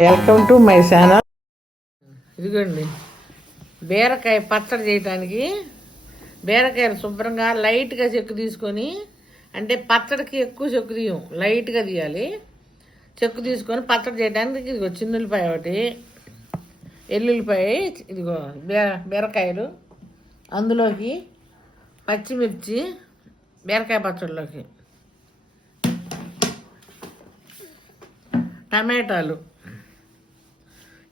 Welcome to my channel. ఇదిగోండి బీరకాయ పచ్చడి చేయడానికి బీరకాయలు శుభ్రంగా లైట్గా చెక్కు తీసుకొని, అంటే పచ్చడికి ఎక్కువ చెక్కు తీయం, లైట్గా తీయాలి. చెక్కు తీసుకొని పచ్చడి చేయడానికి ఇదిగో చిన్నులపాయ ఒకటి, ఎల్లుల్లిపాయ, ఇదిగో బీరకాయలు, అందులోకి పచ్చిమిర్చి, బీరకాయ పచ్చడిలోకి టమాటాలు,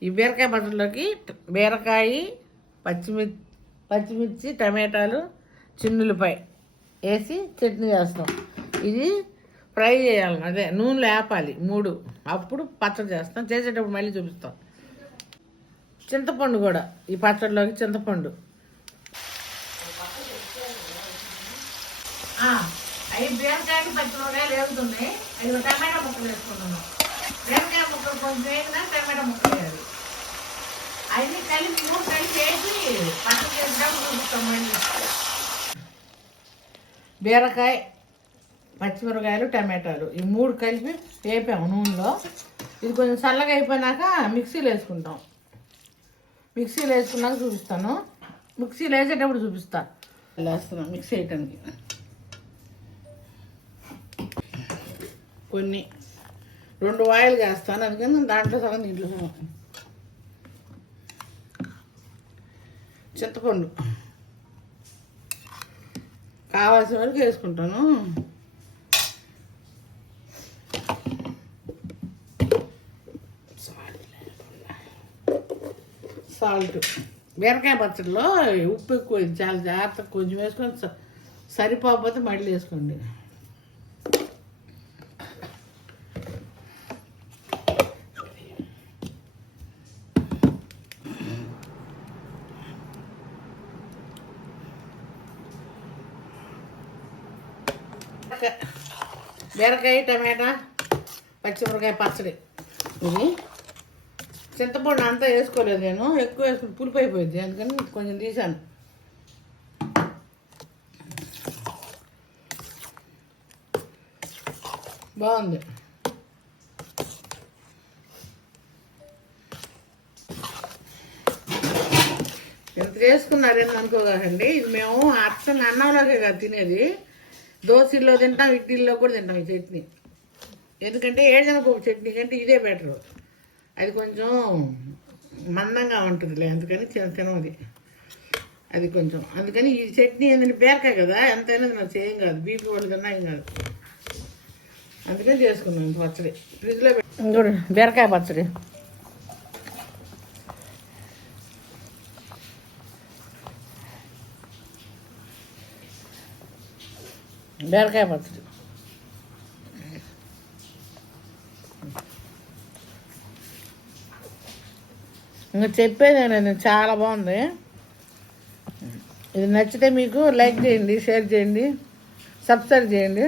ఈ బీరకాయ పచ్చడిలోకి బీరకాయ, పచ్చిమిర్చి, టమాటాలు, చిన్నులపాయ వేసి చట్నీ చేస్తాం. ఇది ఫ్రై చేయాలి, అదే నూనెలో వేపాలి 3, అప్పుడు పచ్చడి చేస్తాం. చేసేటప్పుడు మళ్ళీ చూపిస్తాం. చింతపండు కూడా ఈ పచ్చడిలోకి చింతపండు, అవి బీరకాయలు పచ్చిమిరకాయలు వేగుతున్నాయి. అవి టమాటా ముక్కలు వేసుకుంటున్నాం. బీరకాయ ముక్కలు కొంచెం వేగినా టమాటా ముక్కలు వేయాలి. అన్నీ కలిపి వేసి పచ్చడి చేసేటప్పుడు చూపిస్తాం. మళ్ళీ బీరకాయ, పచ్చిమిరకాయలు, టమాటాలు ఈ 3 కలిపి వేపాము నూనెలో. ఇది కొంచెం చల్లగా అయిపోయినాక మిక్సీలో వేసుకుంటాం. మిక్సీలో వేసుకున్నాక చూపిస్తాను. మిక్సీలో వేసేటప్పుడు చూపిస్తాను. వేస్తున్నాం మిక్సీ వేయటానికి. కొన్ని 2 వాయిలు వేస్తాను, అందుకని దాంట్లో సగం దీంట్లో సగం. చింతపండు కావాల్సిన వరకు వేసుకుంటాను. సాల్ట్, బీరకాయ పచ్చడిలో ఉప్పు ఎక్కువ, చాలా జాగ్రత్తగా కొంచెం వేసుకొని సరిపోకపోతే మళ్ళీ వేసుకోండి. బీరకాయ, టమాటా, పచ్చిమిరకాయ పచ్చడి. ఇది చింతపండు అంతా వేసుకోలేదు నేను, ఎక్కువ వేసుకుని పులుపు అయిపోయింది, అందుకని కొంచెం తీసాను. బాగుంది. ఎంత వేసుకున్నారేమో అనుకోకండి. ఇది మేము అచ్చంగా అన్నంలోకే కదా తినేది. దోశల్లో తింటాం, ఇడ్లీల్లో కూడా తింటాం ఈ చట్నీ. ఎందుకంటే ఏదనపప్పు చట్నీ కంటే ఇదే బెటరు. అది కొంచెం మందంగా ఉంటుందిలే, అందుకని తినది అది కొంచెం. అందుకని ఈ చట్నీ ఏంటంటే బీరకాయ కదా, ఎంతైనా నాకు ఏం కాదు, బీపీ వాళ్ళు తిన్నా ఏం కాదు. అందుకని చేసుకున్నాం పచ్చడి. ఫ్రిడ్జ్లో పెట్టి బీరకాయ పచ్చడి. బీరకాయ పచ్చడి ఇంకా చెప్పేది నేను, చాలా బాగుంది. ఇది నచ్చితే మీకు లైక్ చేయండి, షేర్ చేయండి, సబ్స్క్రైబ్ చేయండి.